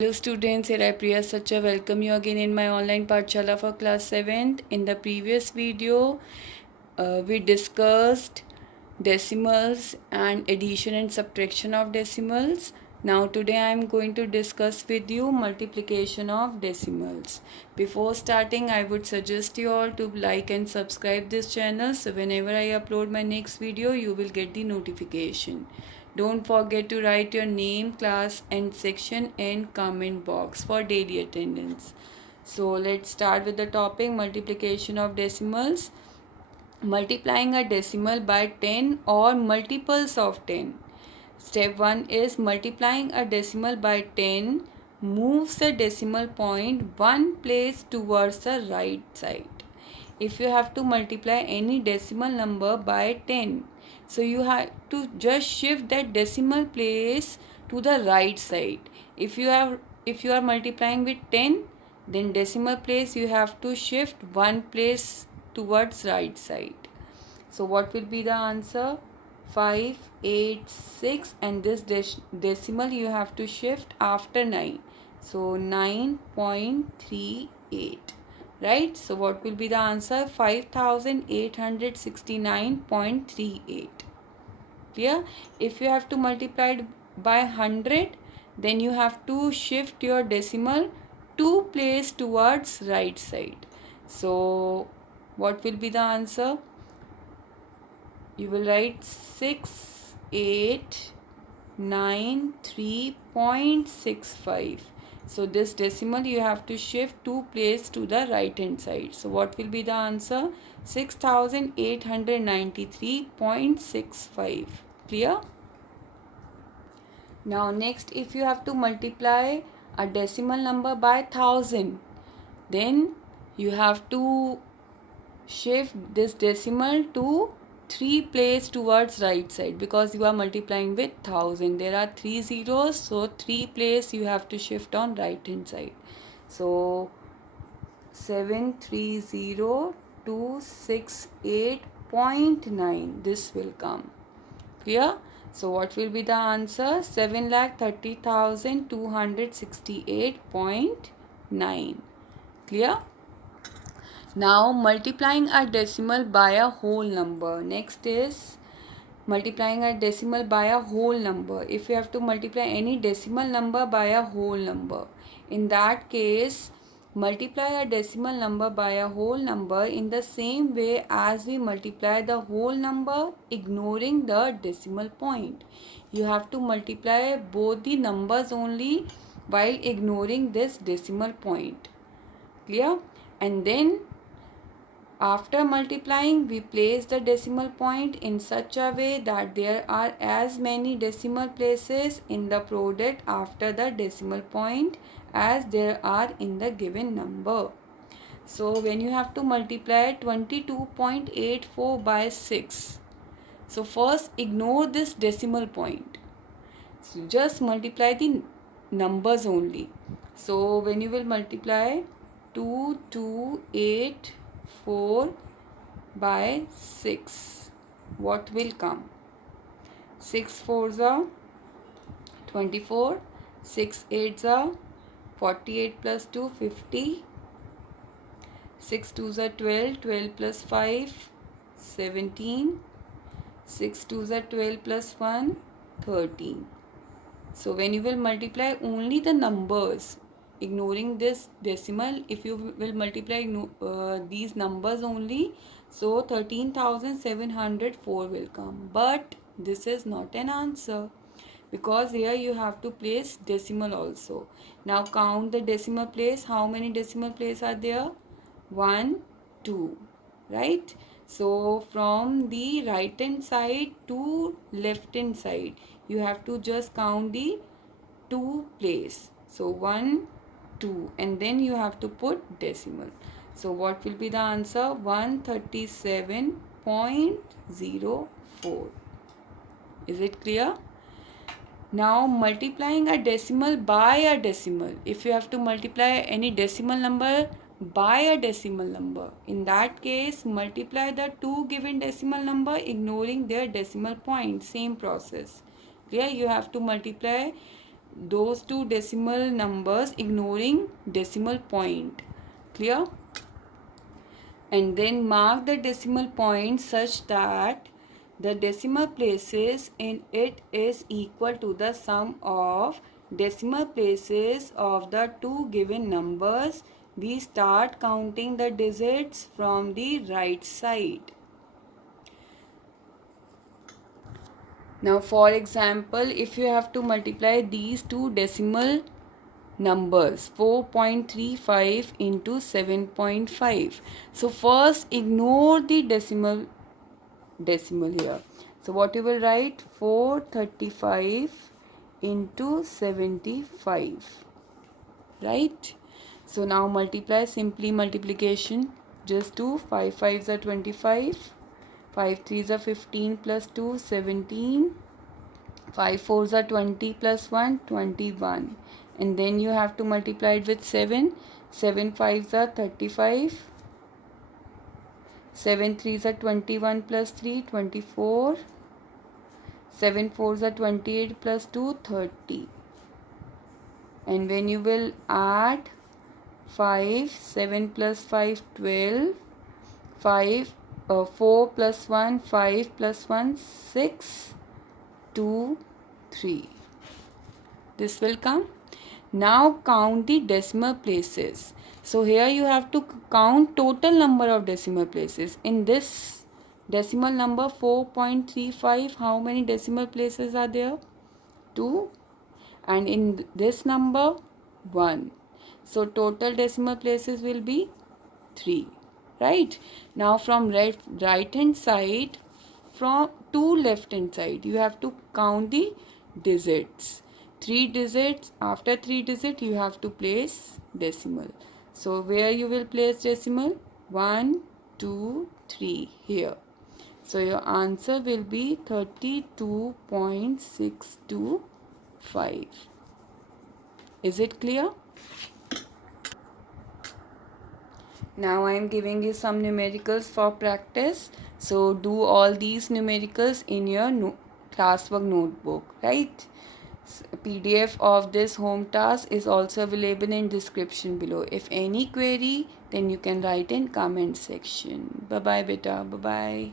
Hello students, here I Priya Sacha welcome you again in my online Pathshala for class 7th. In the previous video, we discussed decimals and addition and subtraction of decimals. Now today I am going to discuss with you multiplication of decimals. Before starting, I would suggest you all to like and subscribe this channel so whenever I upload my next video, you will get the notification. Don't forget to write your name, class and section in comment box for daily attendance. So let's start with the topic multiplication of decimals. Multiplying a decimal by 10 or multiples of 10. Step 1 is multiplying a decimal by 10 moves the decimal point one place towards the right side. If you have to multiply any decimal number by 10, so you have to just shift that decimal place to the right side. If you are multiplying with 10, then decimal place you have to shift one place towards right side. So what will be the answer? 586, and this decimal you have to shift after 9. So 9.38. Right? So what will be the answer? 5869.38. Clear? If you have to multiply it by 100, then you have to shift your decimal 2 place towards right side. So what will be the answer? You will write 6893.65. So this decimal you have to shift 2 place to the right hand side. So what will be the answer? 6893.65. Clear? Now next, if you have to multiply a decimal number by 1000, then you have to shift this decimal to 3 place towards right side because you are multiplying with 1000. There are 3 zeros, so 3 place you have to shift on right hand side. So 730268.9, this will come. Clear? So what will be the answer? 7,30,268.9. Clear? Now multiplying a decimal by a whole number. Next is multiplying a decimal by a whole number. If you have to multiply any decimal number by a whole number, in that case multiply a decimal number by a whole number in the same way as we multiply the whole number ignoring the decimal point. You have to multiply both the numbers only while ignoring this decimal point. Clear? And then after multiplying, we place the decimal point in such a way that there are as many decimal places in the product after the decimal point as there are in the given number. So when you have to multiply 22.84 by 6, so first ignore this decimal point. So just multiply the numbers only. So when you will multiply 2284 by 6, what will come? 6 4s are 24, 6 8s are 48 plus 2 50, 6 2s are 12, 12 plus 5 17, 6 2s are 12 plus 1 13. So when you will multiply only the numbers, ignoring this decimal, if you will multiply these numbers only, so 13,704 will come. But this is not an answer because here you have to place decimal also. Now count the decimal place. How many decimal places are there? 1, 2, right? So from the right hand side to left hand side, you have to just count the 2 place. So 1, 2, and then you have to put decimal. So what will be the answer? 137.04. Is it clear? Now multiplying a decimal by a decimal. If you have to multiply any decimal number by a decimal number, in that case multiply the two given decimal number ignoring their decimal point. Same process. Here you have to multiply those two decimal numbers ignoring decimal point. Clear? And then mark the decimal point such that the decimal places in it is equal to the sum of decimal places of the two given numbers. We start counting the digits from the right side. Now for example, if you have to multiply these two decimal numbers 4.35 into 7.5, so first ignore the decimal here. So what you will write, 435 into 75, right? So now multiply, simply multiplication, just do 5 5s are 25, 5 3s are 15 plus 2 17, 5 4s are 20 plus 1 21, and then you have to multiply it with 7, 7 5s are 35, 7 3s are 21 plus 3 24, 7 4s are 28 plus 2 30, and when you will add 5, 7 plus 5 12, 5 4 plus 1 5 plus 1 6 2 3, this will come. Now count the decimal places. So here you have to count total number of decimal places. In this decimal number 4.35, how many decimal places are there? 2. And in this number 1. So total decimal places will be 3. Right? Now from right hand side from to left hand side, you have to count the digits. 3 digits, after 3 digits you have to place decimal. So where you will place decimal? 1 2 3 here. So your answer will be 32.625. Is it clear? Now I am giving you some numericals for practice. So do all these numericals in your classwork notebook, right? PDF of this home task is also available in description below. If any query, then you can write in comment section. Bye bye beta. Bye bye.